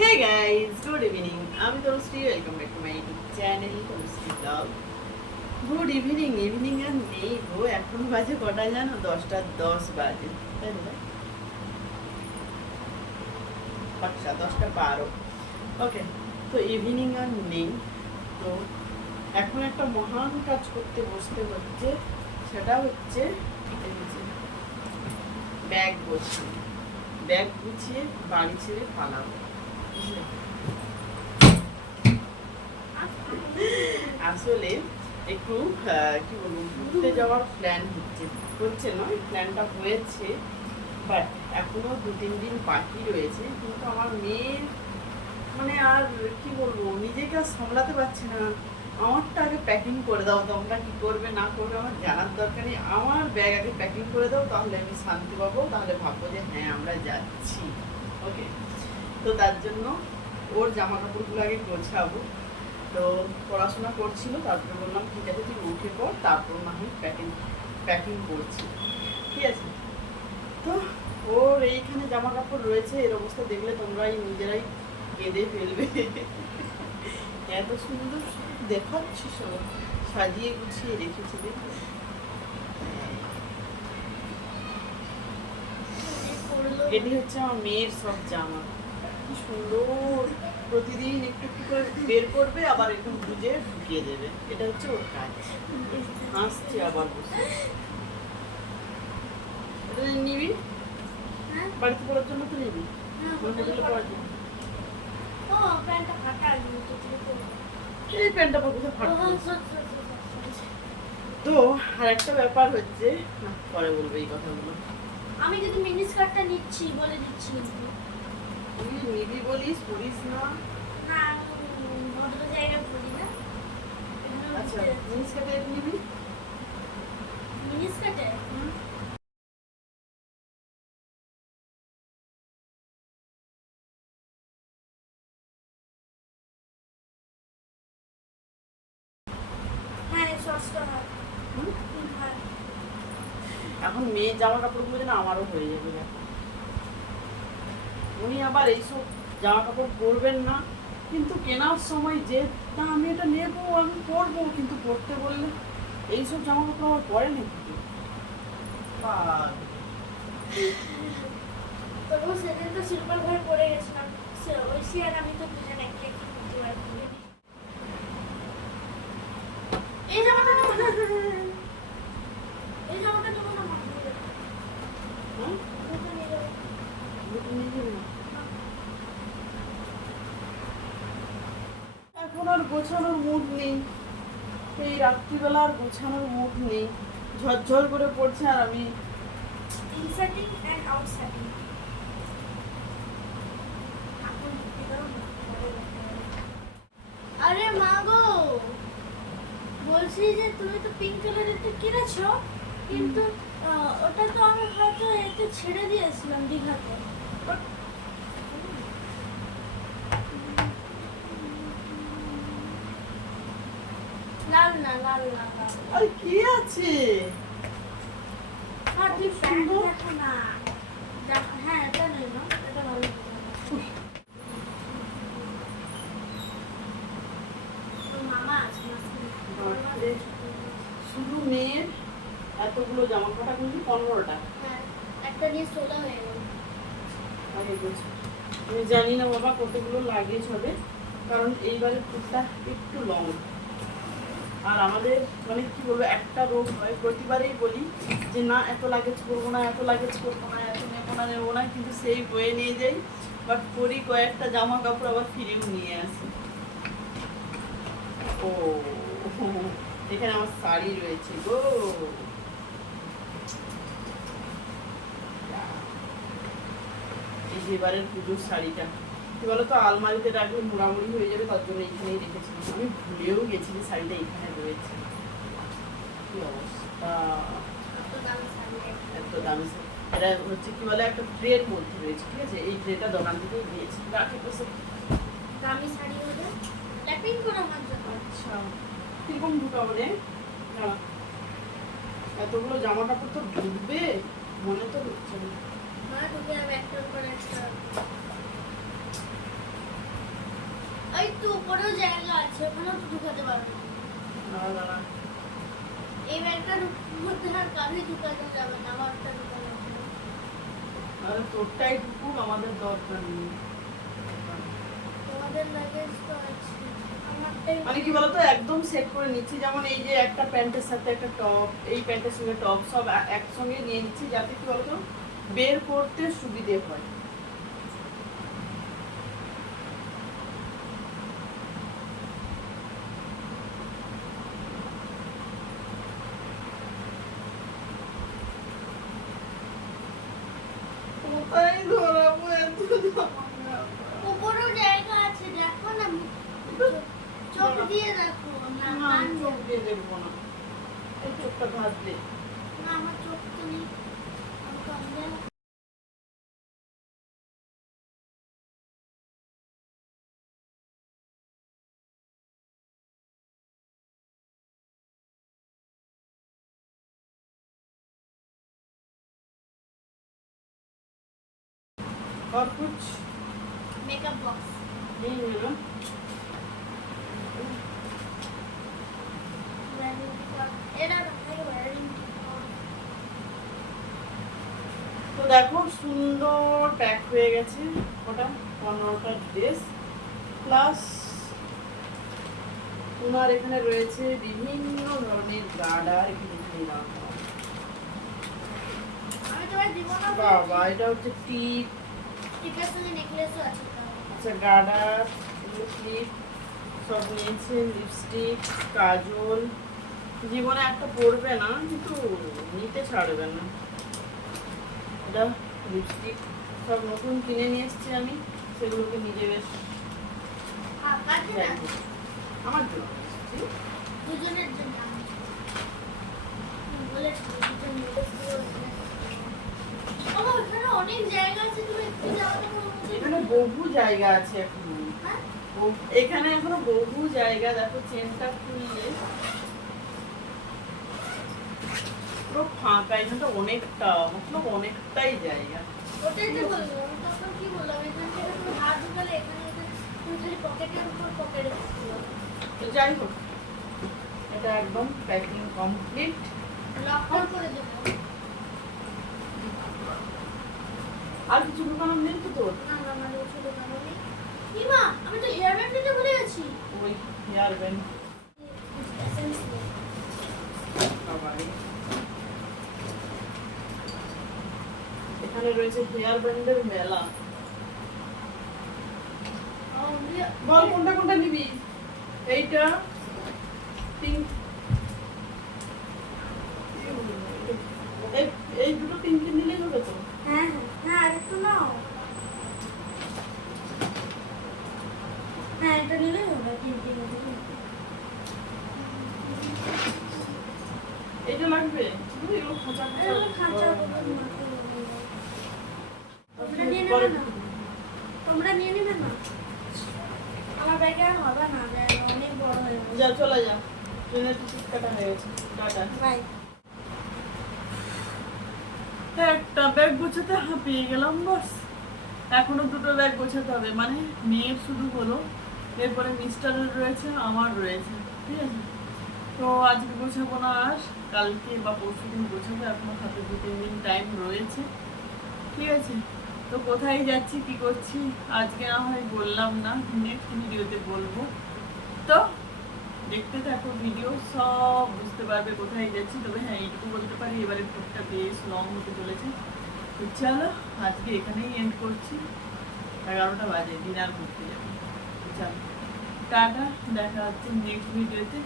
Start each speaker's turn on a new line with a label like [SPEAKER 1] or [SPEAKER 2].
[SPEAKER 1] Hey guys good evening আমি Tanushree welcome back to my YouTube channel Tanushree blog good evening evening আর নেই গো, এখন বাজে কটা জানো? দশটা দশ বাজে, তাই না? আচ্ছা দশটা বারো। ওকে তো ইভিনিং আর নেই। তো এখন একটা মহান কাজ করতে বসতে হচ্ছে, সেটা হচ্ছে ব্যাগ গুছিয়ে ব্যাগ গুছিয়ে বাড়ি ছেড়ে পালাবো? আসলে একটু কি বলব, ঘুরতে যাওয়ার প্ল্যান হচ্ছে। হচ্ছে নয় প্ল্যানটা হয়েছে বাট এখনও দু, তিন দিন বাকি রয়েছে। কিন্তু আমার মেয়ের মানে আর কি বলব, নিজেকে আর সামলাতে পারছি না। আমারটা আগে প্যাকিং করে দাও, তোমরা কি করবে, না করবে, আমার জানার দরকার নেই। আমার ব্যাগ আগে প্যাকিং করে দাও, তাহলে আমি শান্তি পাবো, তাহলে ভাববো যে হ্যাঁ আমরা যাচ্ছি। ওকে তো তার জন্য ওর জামা কাপড়গুলো আগে গোছাবো। তো পড়াশোনা করছিল, তারপরে বললাম, ঠিক আছে, তুই উঠে পর তারপর না হয় প্যাকিং প্যাকিং করছি। ঠিক আছে? তো ওর এইখানে জামা কাপড় রয়েছে, এর অবস্থা দেখলে তোমরাই নিজেরাই কেঁদে ফেলবে। এত সুন্দর দেখাচ্ছি সব। সাজিয়ে গুছিয়ে রেখেছি এটি হচ্ছে আমার মেয়ের সব জামা। কি সুন্দর। প্রতিদিন একটু একটু করে বের করবে আবার একটু বুঝে ঢুকিয়ে দেবে। এটা হচ্ছে ওর কাজ। হাসছে আবার এটা নিবি?
[SPEAKER 2] হ্যাঁ?
[SPEAKER 1] বাড়িতে পড়ার জন্য তো নিবি? হোটেলে পড়ার জন্য?
[SPEAKER 2] প্যান্টটা।
[SPEAKER 1] এই। তো আর একটা ব্যাপার হচ্ছে পরে বলব এই কথাগুলো।
[SPEAKER 2] আমি যদি মিনি স্কার্টটা নিচ্ছি বলে দিচ্ছি
[SPEAKER 1] তুই নিবি বলিস পড়িস না? আচ্ছা জিনিস কেটে নিবি। এখন মেয়ের জামা কাপড়গুলো যেন আমারও হয়ে যাবে। উনি আবার এইসব জামা কাপড় পরবেন না। কিন্তু কেনার সময় যে না আমি এটা নেব আমি পরবো। কিন্তু পরতে বললে এইসব জামা কাপড় আমার পরে পাগল।
[SPEAKER 2] তবু সেদিন তো সিলভার ঘরে পড়ে গেছিলাম। সে- ওই সে আর আমি তো দুজন একই করতে পারি এই জামাটা নেব না এই জামাটা নেব না মা
[SPEAKER 1] হ্যাঁ?
[SPEAKER 2] দুটো নিয়ে যাব।
[SPEAKER 1] দুটো নিয়ে যাবি না? এখন আর গোছানোর মুড নেই। এই রাত্রিবেলা আর গোছানোর মুড নেই। ঝরঝর করে পড়ছে আর আমি
[SPEAKER 2] আরে মা গো! বলছি যে তুমি তো পিঙ্ক কালারের তো কিনেছো, কিন্তু ওটা তো আমি হয়তো এতে ছেড়ে দিয়েছিলাম দীঘাতে ও- লাল না লাল না লাল না।
[SPEAKER 1] আরে কি আছে
[SPEAKER 2] আর তুই
[SPEAKER 1] কত
[SPEAKER 2] প্যান্ট
[SPEAKER 1] সুন্দর।
[SPEAKER 2] দেখো না দেখো হ্যাঁ এটা নেই না এটা ভালো তো মামা আছে
[SPEAKER 1] শুধু মেয়ের এতগুলো জামা কাটা কিন্তু পনেরোটা?
[SPEAKER 2] হ্যাঁ একটা হয়ে গেল।
[SPEAKER 1] আমি জানি না বাবা কতগুলো লাগেজ হবে কারণ এইবারের টুকটা একটু লং আর আমাদের মানে কি বলব, একটা রোগ হয় প্রতিবারেই বলি যে না, এত লাগেজ করব না, এত লাগেজ করব না, এত নেব না নেব না, কিন্তু সেই বয়ে নিয়ে যাই। বাট করি কয়েকটা জামা কাপড় আবার ফিরেও নিয়ে আসি। ও, এখানে আমার শাড়ি রয়েছে গো। এই এবারের পুজোর শাড়িটা। কি বলতো আলমারিতে রাখলে মোড়ামুড়ি হয়ে যাবে তার জন্য এইখানেই রেখেছিলাম। আমি ভুলেও গেছি যে শাড়িটা এখানে রয়েছে। কি অবস্থা?
[SPEAKER 2] এত দামি শাড়ি
[SPEAKER 1] এত দামি শাড়ি। এটা হচ্ছে কি বলে একটা ট্রের মধ্যে রয়েছে ঠিক আছে? এই ট্রেটা দোকান থেকেই দিয়েছি রাখে তো সে
[SPEAKER 2] দামি শাড়ি হলে র্যাপিং করে আমার জন্য।
[SPEAKER 1] আচ্ছা কীরকম ঢুকাবো রে। এতগুলো জামা কাপড় তো ঢুকবে? মনে তো হচ্ছে না।
[SPEAKER 2] মানে ঢুকে যাবে একটার পর একটা তো উপরেও জায়গা আছে ওখানেও তো ঢুকাতে পারবে।
[SPEAKER 1] দাঁড়া
[SPEAKER 2] এই ব্যাগটার মধ্যে আর কারোই ঢুকাতে যাবে না আমারটা ঢুকানো।
[SPEAKER 1] আরে তোরটাই ঢুকুক আমাদের দরকার নেই।
[SPEAKER 2] তোমাদের লাগেজ তো আছে
[SPEAKER 1] মানে কি বলতো একদম সেট করে নিচ্ছি যেমন এই যে একটা প্যান্টের সাথে একটা টপ এই প্যান্টের সঙ্গে টপ সব একসঙ্গে নিয়ে নিচ্ছি যাতে কি বলতো বের করতে সুবিধে হয়।
[SPEAKER 2] çok
[SPEAKER 1] da fazla.
[SPEAKER 2] Ama
[SPEAKER 1] çok da ne? Korkunç. Mega Bloks. Bilmiyorum.
[SPEAKER 2] Ben de bir তো
[SPEAKER 1] দেখো সুন্দর প্যাক হয়ে গেছে ওটা পনেরোটা ড্রেস প্লাস তোমার এখানে রয়েছে বিভিন্ন ধরনের গার্ডার এখানে
[SPEAKER 2] নিলাম
[SPEAKER 1] বাবা এটা হচ্ছে টিপ আচ্ছা গার্ডার ক্লিপ সব নিয়েছে লিপস্টিক কাজল। জীবনে একটা পরবে না কিন্তু নিতে ছাড়বে না। এটা লিপস্টিক সব নতুন কিনে নিয়ে এসেছি আমি সেগুলোকে নিজে বেশ
[SPEAKER 2] হ্যাঁ।
[SPEAKER 1] আমার জন্য।
[SPEAKER 2] দুজনের অনেক জায়গা আছে তুমি একটু
[SPEAKER 1] এখানে বহু জায়গা আছে এখন।
[SPEAKER 2] হ্যাঁ?
[SPEAKER 1] এখানে এখনও বহু জায়গা দেখো চেনটা খুললে। পুরো ফাঁকা এখানটা অনেকটা মতলব অনেকটাই জায়গা।
[SPEAKER 2] ওটাই তো বললাম তখন কি বললাম এখান থেকে তুমি হাত ঢুকালে এখানে এখানে তুমি পকেটের উপর পকেটে
[SPEAKER 1] তো যাই হোক এটা একদম প্যাকিং কমপ্লিট
[SPEAKER 2] লকডাউন করে দেবো।
[SPEAKER 1] আর কিছু ঢুকানোর নেই তো তোর?
[SPEAKER 2] না না আমার ওষুধ দোকানও নেই। ইমা আমি তো হেয়ার ব্যান্ড নিতে ভুলে গেছি।
[SPEAKER 1] ওই হেয়ার ব্যান্ড
[SPEAKER 2] নেই
[SPEAKER 1] বাবারে এখানে রয়েছে হেয়ার ব্যান্ডের মেলা। বল কোনটা কোনটা নিবি? এইটা পিঙ্ক এই এই দুটো পিঙ্কি নিলেই হবে তো
[SPEAKER 2] হ্যাঁ হ্যাঁ হ্যাঁ আর একটু নাও হ্যাঁ এটা নিলেই হবে তিন তিন
[SPEAKER 1] এইটা লাগবে ওই ও খোঁচা
[SPEAKER 2] এগুলো খাঁচা
[SPEAKER 1] খোঁচা
[SPEAKER 2] তোমরা নিয়ে নেবে না তোমরা নিয়ে নেবে না? আমার ব্যাগে আর হবে না ব্যাগ অনেক বড় হয়ে গেছে।
[SPEAKER 1] যা চলে যা ট্রেনের টিকিট কাটা হয়ে গেছে। টাটা।
[SPEAKER 2] বাই।
[SPEAKER 1] একটা ব্যাগ গোছাতে হাঁপিয়ে গেলাম বাস। এখনও দুটো ব্যাগ গোছাতে হবে। মানে মেয়ের শুধু হলো এরপরে মিস্টারের রয়েছে আমার রয়েছে ঠিক আছে? তো আজকে গোছাবো না আর কালকে বা পরশু দিন গোছাবো এখনও হাতে দু তিন দিন টাইম রয়েছে ঠিক আছে? তো কোথায় যাচ্ছি, কি করছি? আজকে না হয় বললাম না নেক্সট ভিডিওতে বলব? তো দেখতে থাকো ভিডিও, সব বুঝতে পারবে কোথায় যাচ্ছি। তবে হ্যাঁ এইটুকু বলতে পারি, এবারে টুকটা বেশ লং হতে চলেছে। তো চলো, আজকে এখানেই এন্ড করছি। এগারোটা বাজে, ডিনার করতে যাব। চলো, টাটা, দেখা হচ্ছে নেক্সট ভিডিওতে